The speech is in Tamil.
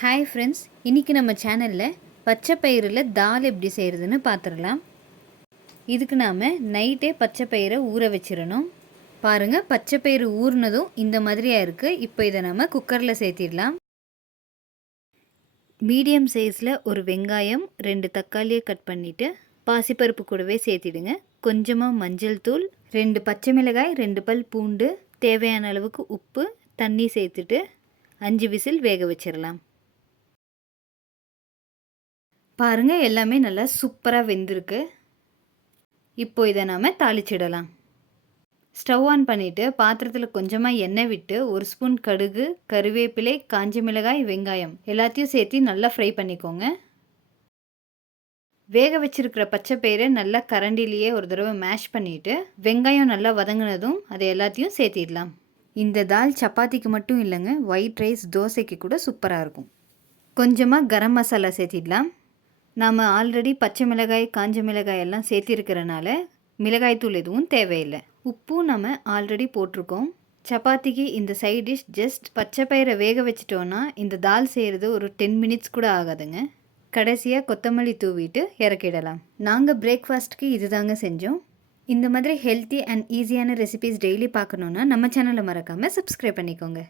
ஹாய் ஃப்ரெண்ட்ஸ், இன்றைக்கி நம்ம சேனலில் பச்சை பயிரில் தால் எப்படி செய்கிறதுன்னு பார்த்துடலாம். இதுக்கு நாம் நைட்டே பச்சை பயிரை ஊற வச்சிடணும். பாருங்கள், பச்சை பயிறு ஊறினதும் இந்த மாதிரியாக இருக்குது. இப்போ இதை நம்ம குக்கரில் சேர்த்திடலாம். மீடியம் சைஸில் ஒரு வெங்காயம், 2 தக்காளியை கட் பண்ணிவிட்டு பாசிப்பருப்பு கூடவே சேர்த்திடுங்க. கொஞ்சமாக மஞ்சள் தூள், 2 பச்சை மிளகாய், 2 பல் பூண்டு, தேவையான அளவுக்கு உப்பு, தண்ணி சேர்த்துட்டு 5 விசில் வேக வச்சிடலாம். பாருங்கள், எல்லாமே நல்லா சூப்பராக வெந்திருக்கு. இப்போ இதை நாம் தாளிச்சிடலாம். ஸ்டவ் ஆன் பண்ணிவிட்டு பாத்திரத்தில் கொஞ்சமாக எண்ணெய் விட்டு 1 ஸ்பூன் கடுகு, கருவேப்பிலை, காஞ்ச மிளகாய், வெங்காயம் எல்லாத்தையும் சேர்த்து நல்லா ஃப்ரை பண்ணிக்கோங்க. வேக வச்சிருக்கிற பச்சை பயிரை நல்லா கரண்டிலேயே ஒரு தடவை மேஷ் பண்ணிவிட்டு வெங்காயம் நல்லா வதங்கினதும் அதை எல்லாத்தையும் சேர்த்திடலாம். இந்த தால் சப்பாத்திக்கு மட்டும் இல்லைங்க, ஒயிட் ரைஸ், தோசைக்கு கூட சூப்பராக இருக்கும். கொஞ்சமாக கரம் மசாலா சேர்த்திடலாம். நாம் ஆல்ரெடி பச்சை மிளகாய், காஞ்ச மிளகாய் எல்லாம் சேர்த்திருக்கிறனால மிளகாய்த்தூள் எதுவும் தேவையில்லை. உப்பும் நம்ம ஆல்ரெடி போட்டிருக்கோம். சப்பாத்திக்கு இந்த சைட் டிஷ் ஜஸ்ட் பச்சை பயிரை வேக வச்சிட்டோன்னா இந்த தால் செய்கிறது ஒரு 10 மினிட்ஸ் கூட ஆகாதுங்க. கடைசியாக கொத்தமல்லி தூவிட்டு இறக்கிடலாம். நாங்கள் பிரேக்ஃபாஸ்ட்டுக்கு இது தாங்க செஞ்சோம். இந்த மாதிரி ஹெல்த்தி அண்ட் ஈஸியான ரெசிபீஸ் டெய்லி பார்க்கணுன்னா நம்ம சேனலை மறக்காமல் சப்ஸ்கிரைப் பண்ணிக்கோங்க.